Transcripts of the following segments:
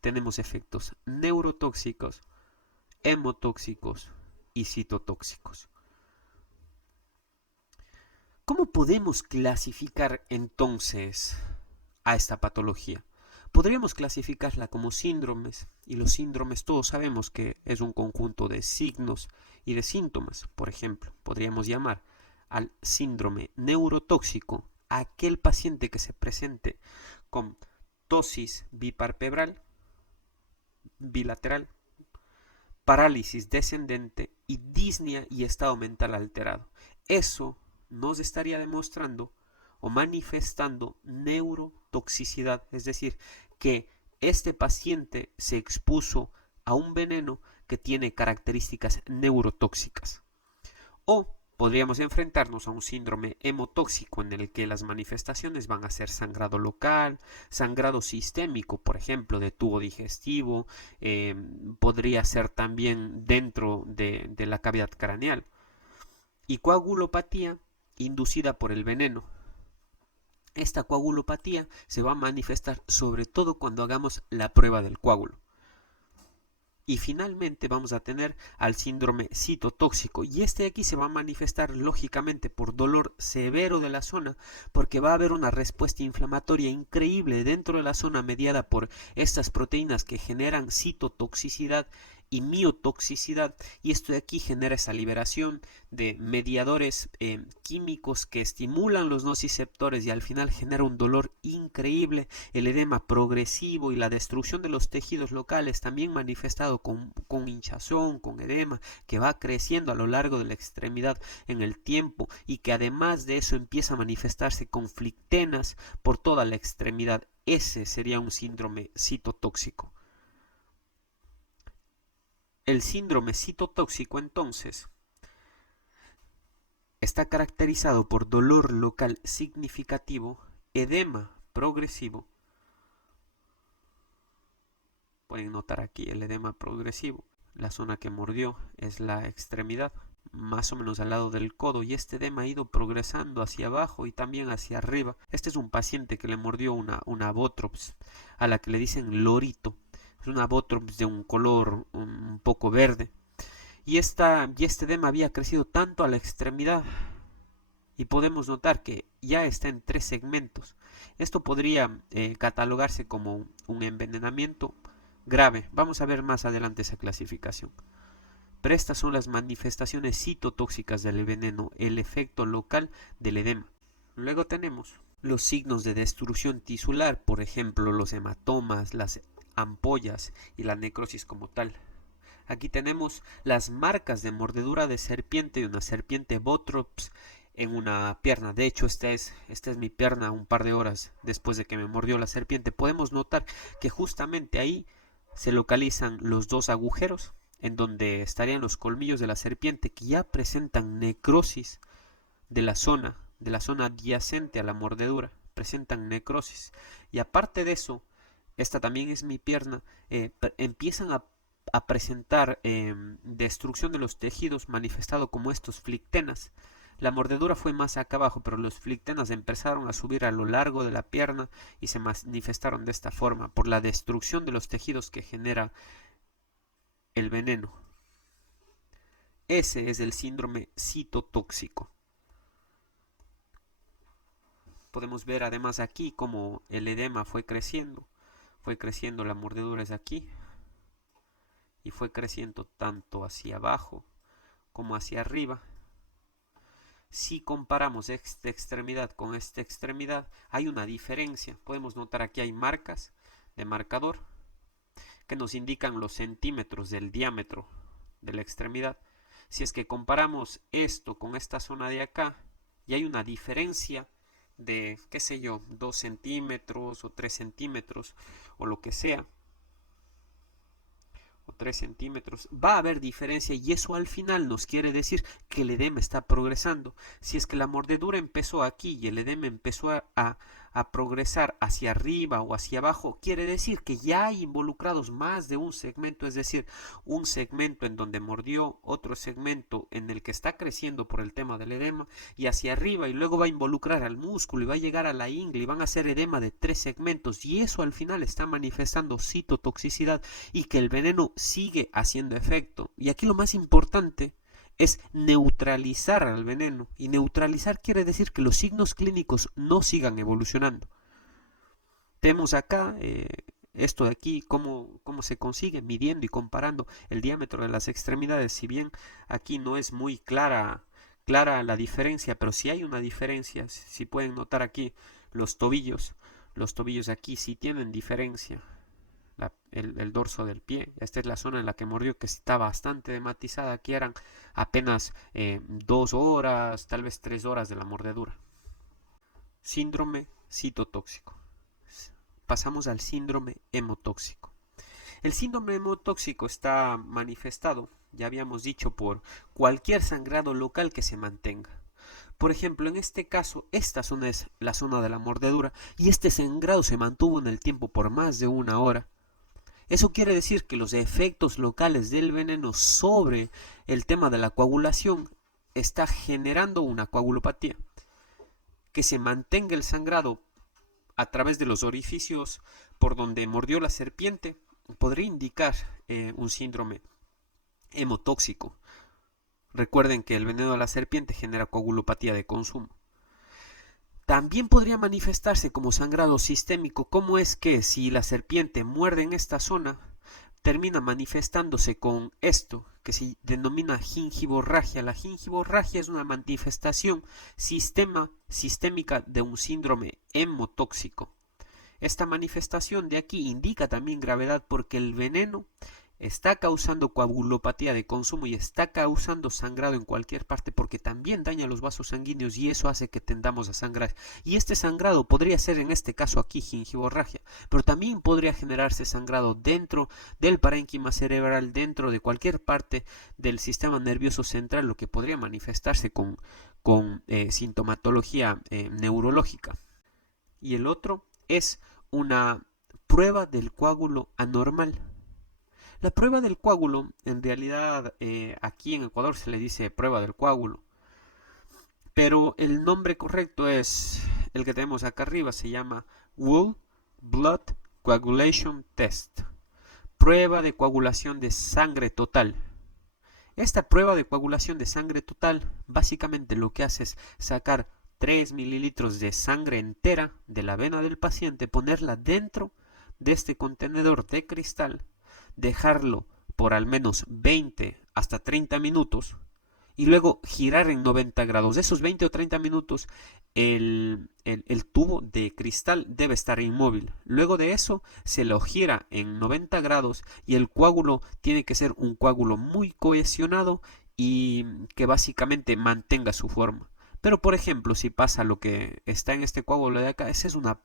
tenemos efectos neurotóxicos, hemotóxicos y citotóxicos. ¿Cómo podemos clasificar entonces a esta patología? Podríamos clasificarla como síndromes, y los síndromes todos sabemos que es un conjunto de signos y de síntomas. Por ejemplo, podríamos llamar al síndrome neurotóxico a aquel paciente que se presente con ptosis biparpebral, bilateral, parálisis descendente y disnea y estado mental alterado. Eso nos estaría demostrando o manifestando neurotoxicidad, es decir, que este paciente se expuso a un veneno que tiene características neurotóxicas. O podríamos enfrentarnos a un síndrome hemotóxico en el que las manifestaciones van a ser sangrado local, sangrado sistémico, por ejemplo, de tubo digestivo, podría ser también dentro de la cavidad craneal, y coagulopatía inducida por el veneno. Esta coagulopatía se va a manifestar sobre todo cuando hagamos la prueba del coágulo. Y finalmente vamos a tener al síndrome citotóxico, y este de aquí se va a manifestar lógicamente por dolor severo de la zona, porque va a haber una respuesta inflamatoria increíble dentro de la zona mediada por estas proteínas que generan citotoxicidad y miotoxicidad, y esto de aquí genera esa liberación de mediadores químicos que estimulan los nociceptores y al final genera un dolor increíble, el edema progresivo y la destrucción de los tejidos locales, también manifestado con hinchazón, con edema, que va creciendo a lo largo de la extremidad en el tiempo y que además de eso empieza a manifestarse con flictenas por toda la extremidad. Ese sería un síndrome citotóxico. El síndrome citotóxico entonces está caracterizado por dolor local significativo, edema progresivo. Pueden notar aquí el edema progresivo. La zona que mordió es la extremidad, más o menos al lado del codo, y este edema ha ido progresando hacia abajo y también hacia arriba. Este es un paciente que le mordió una Botrops, a la que le dicen lorito. Es una Botrops de un color un poco verde. Y este edema había crecido tanto a la extremidad, y podemos notar que ya está en 3 segmentos. Esto podría catalogarse como un envenenamiento grave. Vamos a ver más adelante esa clasificación. Pero estas son las manifestaciones citotóxicas del veneno, el efecto local del edema. Luego tenemos los signos de destrucción tisular, por ejemplo, los hematomas, las ampollas y la necrosis como tal. Aquí tenemos las marcas de mordedura de serpiente, de una serpiente Botrops en una pierna. De hecho, esta es mi pierna un par de horas después de que me mordió la serpiente. Podemos notar que justamente ahí se localizan los 2 agujeros en donde estarían los colmillos de la serpiente, que ya presentan necrosis de la zona adyacente a la mordedura. Presentan necrosis. Y aparte de eso, esta también es mi pierna, empiezan a presentar destrucción de los tejidos manifestado como estos flictenas. La mordedura fue más acá abajo, pero los flictenas empezaron a subir a lo largo de la pierna y se manifestaron de esta forma por la destrucción de los tejidos que genera el veneno. Ese es el síndrome citotóxico. Podemos ver además aquí como el edema fue creciendo, la mordedura es aquí y fue creciendo tanto hacia abajo como hacia arriba. Si comparamos esta extremidad con esta extremidad, hay una diferencia. Podemos notar aquí hay marcas de marcador que nos indican los centímetros del diámetro de la extremidad. Si es que comparamos esto con esta zona de acá, y hay una diferencia de, qué sé yo, 2 centímetros o 3 centímetros o lo que sea, o 3 centímetros, va a haber diferencia, y eso al final nos quiere decir que el edema está progresando. Si es que la mordedura empezó aquí y el edema empezó a progresar hacia arriba o hacia abajo, quiere decir que ya hay involucrados más de un segmento, es decir, un segmento en donde mordió, otro segmento en el que está creciendo por el tema del edema y hacia arriba, y luego va a involucrar al músculo y va a llegar a la ingle y van a hacer edema de 3 segmentos, y eso al final está manifestando citotoxicidad y que el veneno sigue haciendo efecto. Y aquí lo más importante es neutralizar al veneno, y neutralizar quiere decir que los signos clínicos no sigan evolucionando. Tenemos acá esto de aquí, cómo se consigue midiendo y comparando el diámetro de las extremidades. Si bien aquí no es muy clara la diferencia, pero sí hay una diferencia. Si pueden notar aquí los tobillos aquí sí tienen diferencia. El dorso del pie, esta es la zona en la que mordió, que está bastante matizada. Aquí eran apenas 2 horas, tal vez 3 horas de la mordedura. Síndrome citotóxico. Pasamos al síndrome hemotóxico. El síndrome hemotóxico está manifestado, ya habíamos dicho, por cualquier sangrado local que se mantenga. Por ejemplo, en este caso, esta zona es la zona de la mordedura y este sangrado se mantuvo en el tiempo por más de 1 hora. Eso quiere decir que los efectos locales del veneno sobre el tema de la coagulación está generando una coagulopatía. Que se mantenga el sangrado a través de los orificios por donde mordió la serpiente podría indicar un síndrome hemotóxico. Recuerden que el veneno de la serpiente genera coagulopatía de consumo. También podría manifestarse como sangrado sistémico. ¿Cómo es que si la serpiente muerde en esta zona, termina manifestándose con esto que se denomina gingivorragia? La gingivorragia es una manifestación sistémica de un síndrome hemotóxico. Esta manifestación de aquí indica también gravedad porque el veneno está causando coagulopatía de consumo y está causando sangrado en cualquier parte porque también daña los vasos sanguíneos y eso hace que tendamos a sangrar. Y este sangrado podría ser en este caso aquí gingivorragia, pero también podría generarse sangrado dentro del parénquima cerebral, dentro de cualquier parte del sistema nervioso central, lo que podría manifestarse con sintomatología neurológica. Y el otro es una prueba del coágulo anormal. La prueba del coágulo, en realidad aquí en Ecuador se le dice prueba del coágulo, pero el nombre correcto es el que tenemos acá arriba, se llama Whole Blood Coagulation Test, prueba de coagulación de sangre total. Esta prueba de coagulación de sangre total básicamente lo que hace es sacar 3 mililitros de sangre entera de la vena del paciente, ponerla dentro de este contenedor de cristal, dejarlo por al menos 20 hasta 30 minutos y luego girar en 90 grados. De esos 20 o 30 minutos el tubo de cristal debe estar inmóvil. Luego de eso se lo gira en 90 grados y el coágulo tiene que ser un coágulo muy cohesionado y que básicamente mantenga su forma. Pero por ejemplo, si pasa lo que está en este coágulo de acá, esa es una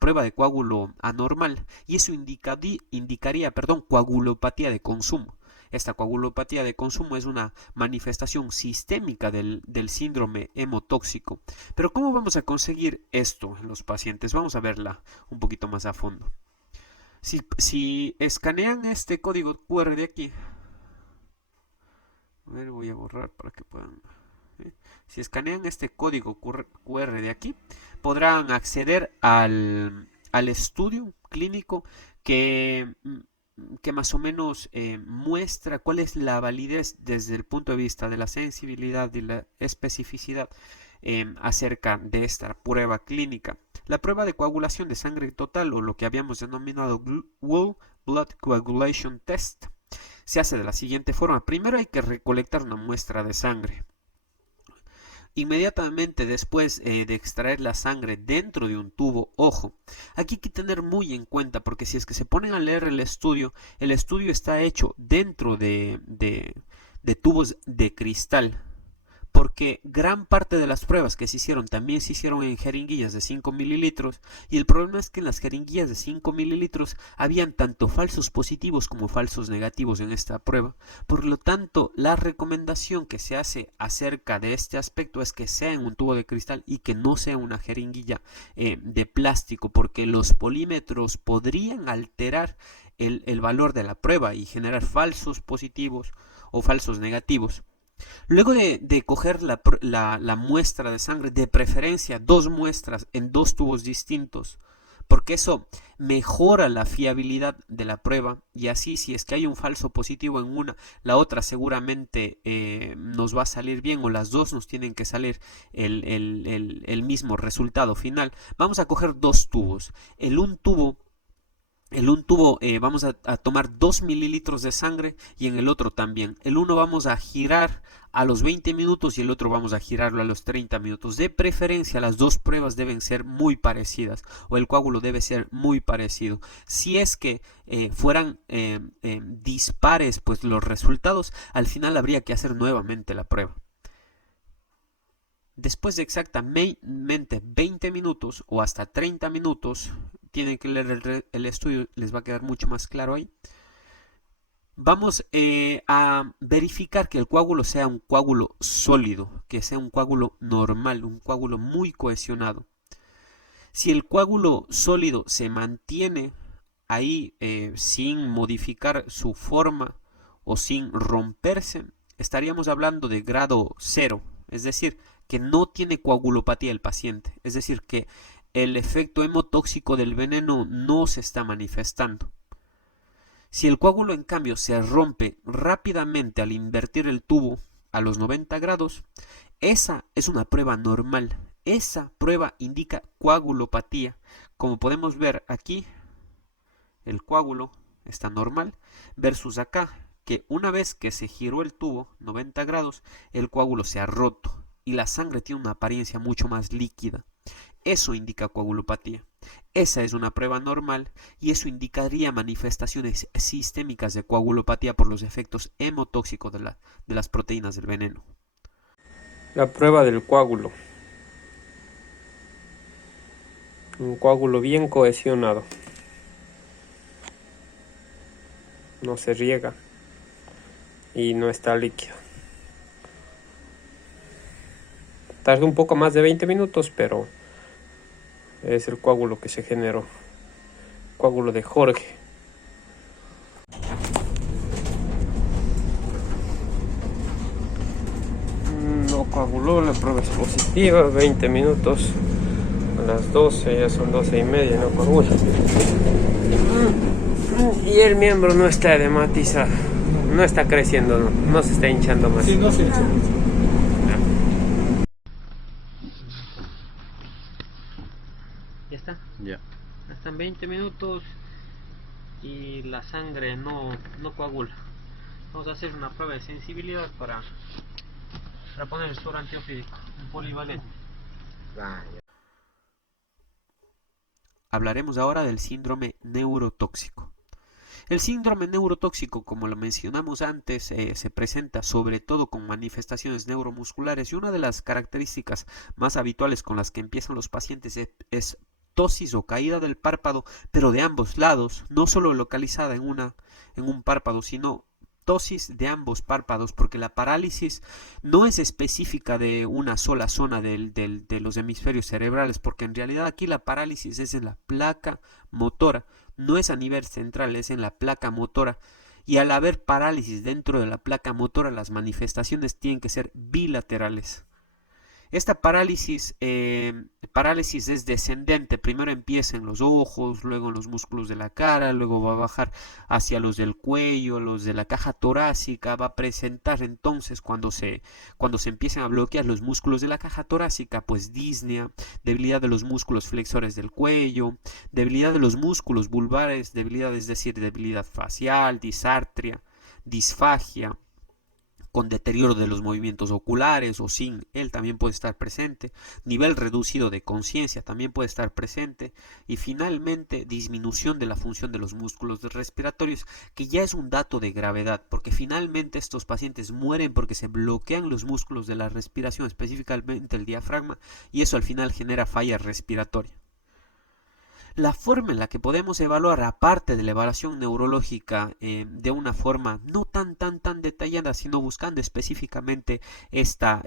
prueba de coágulo anormal y eso indicaría coagulopatía de consumo. Esta coagulopatía de consumo es una manifestación sistémica del síndrome hemotóxico. Pero ¿cómo vamos a conseguir esto en los pacientes? Vamos a verla un poquito más a fondo. Si escanean este código QR de aquí, a ver, voy a borrar para que puedan... Si escanean este código QR de aquí, podrán acceder al estudio clínico que más o menos muestra cuál es la validez desde el punto de vista de la sensibilidad y la especificidad acerca de esta prueba clínica. La prueba de coagulación de sangre total, o lo que habíamos denominado Whole Blood Coagulation Test, se hace de la siguiente forma. Primero hay que recolectar una muestra de sangre. Inmediatamente después de extraer la sangre dentro de un tubo, ojo, aquí hay que tener muy en cuenta porque si es que se ponen a leer el estudio está hecho dentro de tubos de cristal. porque gran parte de las pruebas que se hicieron también se hicieron en jeringuillas de 5 mililitros, y el problema es que en las jeringuillas de 5 mililitros habían tanto falsos positivos como falsos negativos en esta prueba. Por lo tanto, la recomendación que se hace acerca de este aspecto es que sea en un tubo de cristal y que no sea una jeringuilla de plástico, porque los polímetros podrían alterar el valor de la prueba y generar falsos positivos o falsos negativos. Luego de coger la muestra de sangre, de preferencia 2 muestras en 2 tubos distintos, porque eso mejora la fiabilidad de la prueba, y así si es que hay un falso positivo en una, la otra seguramente nos va a salir bien, o las dos nos tienen que salir el mismo resultado final. Vamos a coger 2 tubos. En un tubo vamos a tomar 2 mililitros de sangre, y en el otro también. El uno vamos a girar a los 20 minutos y el otro vamos a girarlo a los 30 minutos. De preferencia, las dos pruebas deben ser muy parecidas, o el coágulo debe ser muy parecido. Si es que fueran dispares pues los resultados, al final habría que hacer nuevamente la prueba. Después de exactamente 20 minutos o hasta 30 minutos, tienen que leer el estudio, les va a quedar mucho más claro ahí. Vamos a verificar que el coágulo sea un coágulo sólido, que sea un coágulo normal, un coágulo muy cohesionado. Si el coágulo sólido se mantiene ahí sin modificar su forma o sin romperse, estaríamos hablando de grado 0, es decir, que no tiene coagulopatía el paciente, es decir, que el efecto hemotóxico del veneno no se está manifestando. Si el coágulo en cambio se rompe rápidamente al invertir el tubo a los 90 grados, esa es una prueba normal. Esa prueba indica coagulopatía. Como podemos ver aquí, el coágulo está normal versus acá, que una vez que se giró el tubo 90 grados, el coágulo se ha roto y la sangre tiene una apariencia mucho más líquida. Eso indica coagulopatía. Esa es una prueba normal, y eso indicaría manifestaciones sistémicas de coagulopatía por los efectos hemotóxicos de las proteínas del veneno. La prueba del coágulo. Un coágulo bien cohesionado. No se riega y no está líquido. Tarda un poco más de 20 minutos, pero es el coágulo que se generó. Coágulo de Jorge. No coaguló, la prueba es positiva. 20 minutos. A las 12, ya son 12:30, no coagula. Y el miembro no está edematizado. No está creciendo, no se está hinchando más. Sí, no se hincha. ¿Ya está? Ya. Están 20 minutos y la sangre no coagula. Vamos a hacer una prueba de sensibilidad para poner el suero antiofídico, un polivalente. Hablaremos ahora del síndrome neurotóxico. El síndrome neurotóxico, como lo mencionamos antes, se presenta sobre todo con manifestaciones neuromusculares, y una de las características más habituales con las que empiezan los pacientes es ptosis o caída del párpado, pero de ambos lados, no solo localizada en un párpado, sino ptosis de ambos párpados, porque la parálisis no es específica de una sola zona de los hemisferios cerebrales, porque en realidad aquí la parálisis es en la placa motora, no es a nivel central, es en la placa motora. Y al haber parálisis dentro de la placa motora, las manifestaciones tienen que ser bilaterales. Esta parálisis es descendente. Primero empieza en los ojos, luego en los músculos de la cara, luego va a bajar hacia los del cuello, los de la caja torácica. Va a presentar entonces, cuando se empiezan a bloquear los músculos de la caja torácica, pues disnea, debilidad de los músculos flexores del cuello, debilidad de los músculos vulvares, debilidad, es decir, debilidad facial, disartria, disfagia, con deterioro de los movimientos oculares o sin él también puede estar presente, nivel reducido de conciencia también puede estar presente y finalmente disminución de la función de los músculos respiratorios, que ya es un dato de gravedad porque finalmente estos pacientes mueren porque se bloquean los músculos de la respiración, específicamente el diafragma, y eso al final genera falla respiratoria. La forma en la que podemos evaluar, aparte de la evaluación neurológica, de una forma no tan detallada, sino buscando específicamente esta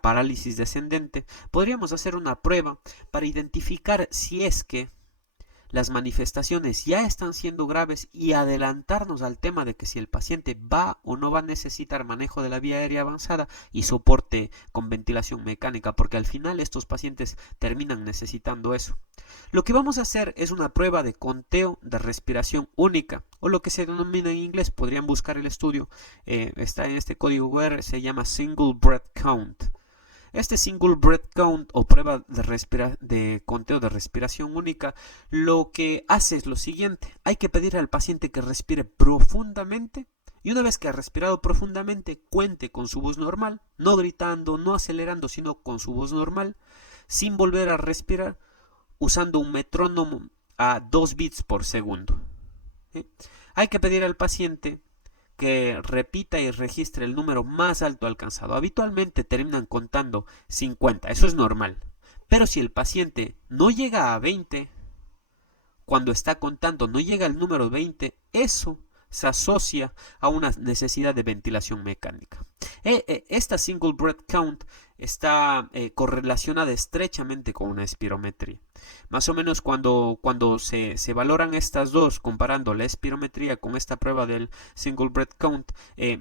parálisis descendente, podríamos hacer una prueba para identificar si es que las manifestaciones ya están siendo graves y adelantarnos al tema de que si el paciente va o no va a necesitar manejo de la vía aérea avanzada y soporte con ventilación mecánica, porque al final estos pacientes terminan necesitando eso. Lo que vamos a hacer es una prueba de conteo de respiración única, o lo que se denomina en inglés, podrían buscar el estudio, está en este código QR, se llama Single Breath Count. Este Single Breath Count o prueba de conteo de respiración única lo que hace es lo siguiente: hay que pedir al paciente que respire profundamente y una vez que ha respirado profundamente cuente con su voz normal, no gritando, no acelerando, sino con su voz normal, sin volver a respirar, usando un metrónomo a 2 beats por segundo. ¿Sí? Hay que pedir al paciente que repita y registre el número más alto alcanzado. Habitualmente terminan contando 50, eso es normal. Pero si el paciente no llega a 20, cuando está contando no llega al número 20, eso se asocia a una necesidad de ventilación mecánica. Esta Single Breath Count está correlacionada estrechamente con una espirometría. Más o menos cuando se valoran estas dos, comparando la espirometría con esta prueba del Single Breath Count,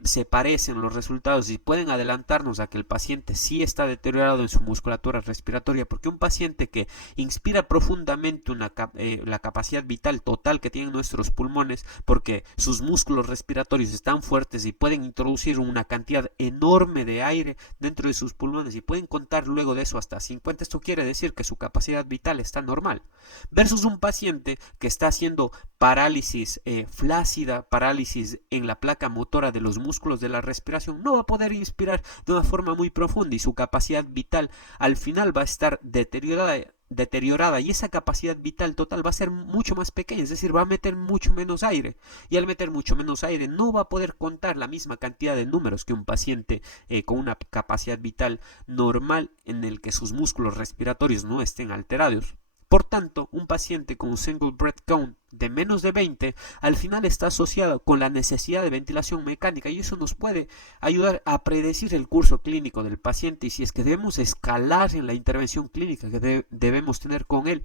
se parecen los resultados y pueden adelantarnos a que el paciente sí está deteriorado en su musculatura respiratoria, porque un paciente que inspira profundamente la capacidad vital total que tienen nuestros pulmones, porque sus músculos respiratorios están fuertes y pueden introducir una cantidad enorme de aire dentro de sus pulmones y pueden contar luego de eso hasta 50, esto quiere decir que su capacidad vital está normal, versus un paciente que está haciendo parálisis flácida, parálisis en la placa motora de los músculos de la respiración, no va a poder inspirar de una forma muy profunda y su capacidad vital al final va a estar deteriorada y esa capacidad vital total va a ser mucho más pequeña, es decir, va a meter mucho menos aire y al meter mucho menos aire no va a poder contar la misma cantidad de números que un paciente con una capacidad vital normal en el que sus músculos respiratorios no estén alterados. Por tanto, un paciente con un Single Breath Count de menos de 20 al final está asociado con la necesidad de ventilación mecánica y eso nos puede ayudar a predecir el curso clínico del paciente y si es que debemos escalar en la intervención clínica que debemos tener con él.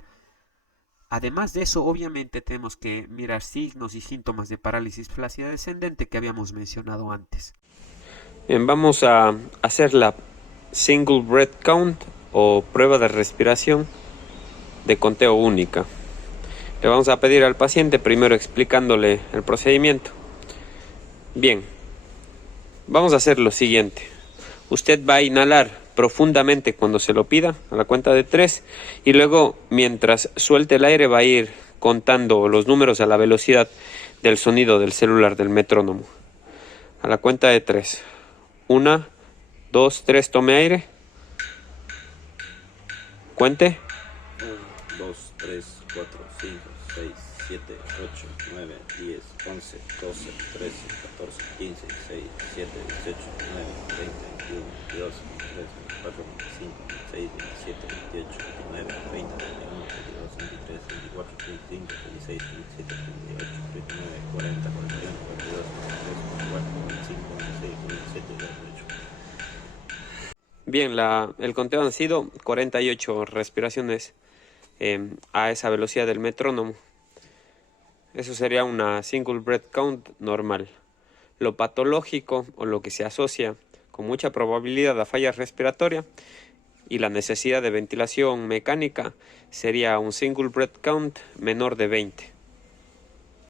Además de eso, obviamente tenemos que mirar signos y síntomas de parálisis flácida descendente que habíamos mencionado antes. Bien, vamos a hacer la Single Breath Count o prueba de respiración de conteo única. Le vamos a pedir al paciente primero explicándole el procedimiento. Bien, vamos a hacer lo siguiente. Usted va a inhalar profundamente cuando se lo pida, a la cuenta de 3, y luego mientras suelte el aire va a ir contando los números a la velocidad del sonido del celular, del metrónomo. A la cuenta de 3. 1, 2, 3, tome aire. Cuente. 1, 2, 3, 4, 5, 6, 7, 8, 9, 10, 11, 12, 13, 14, 15, 16, 17, 18, 19, 20, 21, 22, 23, 24, 25, 26, 27, 28, 29, 30, 31, 32, 23, 24, 25, 26, 27, 28, 29, 40, 41, 42, 43, 44, 45, 46, 47, 48. Bien, el conteo han sido 48 respiraciones a esa velocidad del metrónomo. Eso sería una Single Breath Count normal. Lo patológico o lo que se asocia con mucha probabilidad a falla respiratoria y la necesidad de ventilación mecánica sería un Single Breath Count menor de 20.